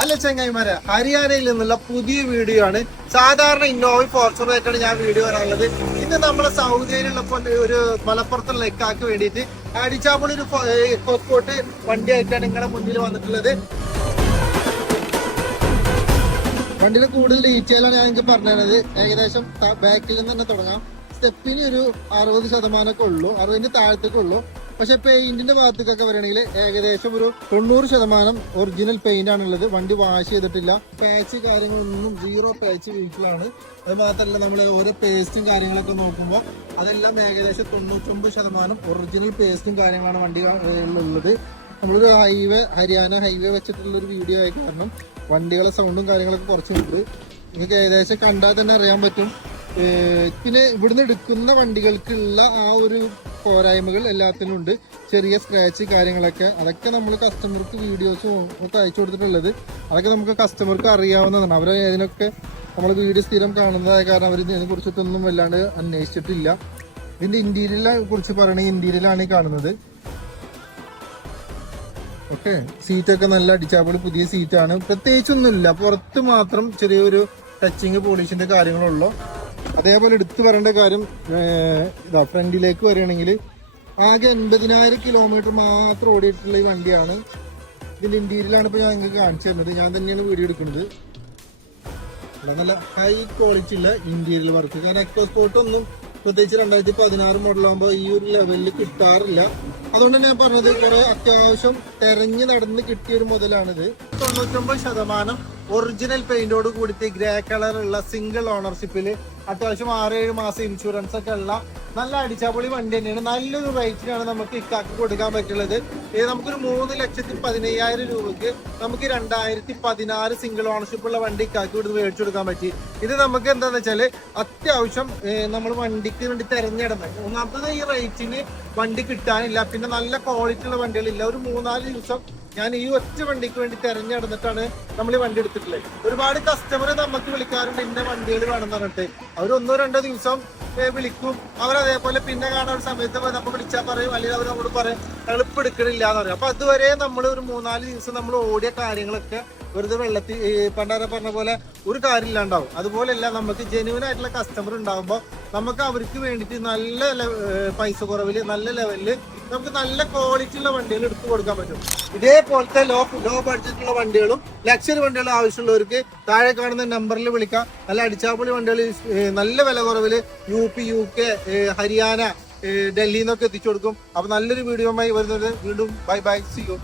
അല്ല ചങ്ങായിമാരെ ഹരിയാനയിൽ നിന്നുള്ള പുതിയ വീഡിയോ ആണ്. സാധാരണ ഇന്നോവ ഫോർച്യൂണറായിട്ടാണ് ഞാൻ വീഡിയോ വരാനുള്ളത് ഇന്ന് നമ്മളെ സൗദിയിലുള്ള ഇപ്പൊ ഒരു മലപ്പുറത്തുള്ള ലെക്കാക്ക് വേണ്ടിയിട്ട് അടിച്ചാപ്പൊളി ഒരു കൊക്കോട്ട് വണ്ടി ആയിട്ടാണ് നിങ്ങളുടെ മുന്നിൽ വന്നിട്ടുള്ളത്. വണ്ടിയുടെ കൂടുതൽ ഡീറ്റെയിൽ ആണ് ഞാൻ നിങ്ങൾക്ക് പറഞ്ഞത് ഏകദേശം ബാക്കിൽ നിന്ന് തന്നെ തുടങ്ങാം. സ്റ്റെപ്പിന് ഒരു അറുപത് ശതമാനമൊക്കെ ഉള്ളൂ. അറുപതിന്റെ താഴത്തേക്ക് ഉള്ളൂ. പക്ഷെ പെയിന്റിന്റെ ഭാഗത്തേക്കൊക്കെ വരികയാണെങ്കിൽ ഏകദേശം ഒരു തൊണ്ണൂറ് ശതമാനം ഒറിജിനൽ പെയിന്റ് ആണുള്ളത്. വണ്ടി വാഷ് ചെയ്തിട്ടില്ല. പാച്ച് കാര്യങ്ങളൊന്നും സീറോ പാച്ച് വീട്ടിലാണ് അത് മാത്രമല്ല നമ്മൾ ഓരോ പേസ്റ്റും കാര്യങ്ങളൊക്കെ നോക്കുമ്പോൾ അതെല്ലാം ഏകദേശം തൊണ്ണൂറ്റൊമ്പത് ശതമാനം ഒറിജിനൽ പേസ്റ്റും കാര്യങ്ങളാണ് വണ്ടി ഉള്ളത് നമ്മളൊരു ഹൈവേ ഹരിയാന ഹൈവേ വെച്ചിട്ടുള്ള ഒരു വീഡിയോ ആയി കാരണം വണ്ടികളെ സൗണ്ടും കാര്യങ്ങളൊക്കെ കുറച്ചുണ്ട് നിങ്ങൾക്ക് ഏകദേശം കണ്ടാൽ തന്നെ അറിയാൻ പറ്റും. പിന്നെ ഇവിടുന്ന് എടുക്കുന്ന വണ്ടികൾക്കുള്ള ആ ഒരു പോരായ്മകൾ എല്ലാത്തിനും ഉണ്ട്. ചെറിയ സ്ക്രാച്ച് കാര്യങ്ങളൊക്കെ. അതൊക്കെ നമ്മൾ കസ്റ്റമർക്ക് വീഡിയോസ് ഒക്കെ അയച്ചു കൊടുത്തിട്ടുള്ളത്. അതൊക്കെ നമുക്ക് കസ്റ്റമർക്ക് അറിയാവുന്നതാണ്. അവർ അതിനൊക്കെ നമ്മൾ വീഡിയോ സ്ഥിരം കാണുന്നതായ കാരണം അവർ ഇതിനെ കുറിച്ചിട്ടൊന്നും വല്ലാണ്ട് അന്വേഷിച്ചിട്ടില്ല. ഇതിന്റെ ഇന്റീരിയലിനെ കുറിച്ച് പറയുകയാണെങ്കിൽ ഇന്റീരിയലാണ് ഈ കാണുന്നത്. ഓക്കെ. സീറ്റൊക്കെ നല്ല അടിച്ചാപ്പൊളി പുതിയ സീറ്റാണ് പ്രത്യേകിച്ചൊന്നുമില്ല. പുറത്ത് മാത്രം ചെറിയൊരു ടച്ചിങ് പോളിഷിന്റെ കാര്യങ്ങളുള്ളൂ. അതേപോലെ എടുത്തു പറയേണ്ട കാര്യം ഇതാ ഫ്രണ്ടിലേക്ക് വരികയാണെങ്കിൽ ആകെ എൺപതിനായിരം കിലോമീറ്റർ മാത്രം ഓടിയിട്ടുള്ള ഈ വണ്ടിയാണ്. ഇതിന്റെ ഇന്റീരിയലാണ് ഇപ്പൊ ഞാൻ നിങ്ങൾക്ക് കാണിച്ചു തരുന്നത്. ഞാൻ തന്നെയാണ് വീഡിയോ എടുക്കുന്നത്. നല്ല ഹൈ ക്വാളിറ്റി ഉള്ള ഇന്റീരിയൽ വർക്ക് കാരണം എക്കോ സ്പോർട്ട് ഒന്നും പ്രത്യേകിച്ച് രണ്ടായിരത്തി പതിനാറ് മോഡലാകുമ്പോൾ ഈ ഒരു ലെവലിൽ കിട്ടാറില്ല. അതുകൊണ്ട് ഞാൻ പറഞ്ഞത് കുറെ അത്യാവശ്യം തെരഞ്ഞു നടന്ന് കിട്ടിയ ഒരു മുതലാണിത് തൊണ്ണൂറ്റൊമ്പത് ശതമാനം ഒറിജിനൽ പെയിന്റോട് കൂടിയിട്ട് ഗ്രേ കളറുള്ള സിംഗിൾ ഓണർഷിപ്പിൽ അത്യാവശ്യം ആറേഴ് മാസം ഇൻഷുറൻസ് ഒക്കെ ഉള്ള നല്ല അടിച്ചാപൊളി വണ്ടി തന്നെയാണ്. നല്ലൊരു റേറ്റിനാണ് നമുക്ക് ഇക്കാക്ക് കൊടുക്കാൻ പറ്റുള്ളത് ഇത് നമുക്കൊരു മൂന്ന് ലക്ഷത്തി പതിനയ്യായിരം രൂപക്ക് നമുക്ക് രണ്ടായിരത്തി പതിനാറ് സിംഗിൾ ഓണർഷിപ്പ് ഉള്ള വണ്ടി ഇക്കാക്ക് കൊടുത്ത് മേടിച്ചു കൊടുക്കാൻ പറ്റി. ഇത് നമുക്ക് എന്താന്ന് വെച്ചാൽ അത്യാവശ്യം നമ്മൾ വണ്ടിക്ക് വേണ്ടി തിരഞ്ഞെടുന്നത് ഒന്നാമത്തത് ഈ റേറ്റിന് വണ്ടി കിട്ടാനില്ല. പിന്നെ നല്ല ക്വാളിറ്റി ഉള്ള വണ്ടികളില്ല. ഒരു മൂന്നാൽ ദിവസം ഞാൻ ഈ ഒറ്റ വണ്ടിക്ക് വേണ്ടി തെരഞ്ഞെടുത്തിട്ടാണ് നമ്മൾ ഈ വണ്ടി എടുത്തിട്ടുള്ളത്. ഒരുപാട് കസ്റ്റമർ നമുക്ക് വിളിക്കാറുണ്ട് ഇന്ന വണ്ടികൾ വേണമെന്ന് പറഞ്ഞിട്ട്. അവർ ഒന്നോ രണ്ടോ ദിവസം വിളിക്കും. അവർ അതേപോലെ പിന്നെ കാണാൻ സമയത്ത് നമ്മൾ വിളിച്ചാൽ പറയും അല്ലെങ്കിൽ അവർ നമ്മൾ പറയും ഞങ്ങൾ എടുക്കണില്ല എന്ന് പറയും. അപ്പൊ അതുവരെ നമ്മൾ ഒരു മൂന്നാൽ ദിവസം നമ്മൾ ഓടിയ കാര്യങ്ങളൊക്കെ വെറുതെ വെള്ളത്തിൽ പണ്ടാര പറഞ്ഞ പോലെ ഒരു കാര്യമില്ലാണ്ടാവും. അതുപോലെയല്ല നമുക്ക് ജെന്യൂൻ ആയിട്ടുള്ള കസ്റ്റമർ ഉണ്ടാകുമ്പോൾ നമുക്ക് അവർക്ക് വേണ്ടിയിട്ട് നല്ല പൈസ കുറവിൽ നല്ല ലെവലിൽ നമുക്ക് നല്ല ക്വാളിറ്റി ഉള്ള വണ്ടികൾ എടുത്തു കൊടുക്കാൻ പറ്റും. ഇതേപോലത്തെ ലോ ലോ ബഡ്ജറ്റ് ഉള്ള വണ്ടികളും ലക്ഷറി വണ്ടികളും ആവശ്യമുള്ളവർക്ക് താഴെ കാണുന്ന നമ്പറിൽ വിളിക്കാം. നല്ല അടിച്ചാപ്പൊളി വണ്ടികൾ നല്ല വില കുറവിൽ U P U K Haryana ഡൽഹിന്നൊക്കെ എത്തിച്ചു കൊടുക്കും. അപ്പൊ നല്ലൊരു വീഡിയോയുമായി വരുന്നത്. വീണ്ടും ബൈ ബൈ സി യു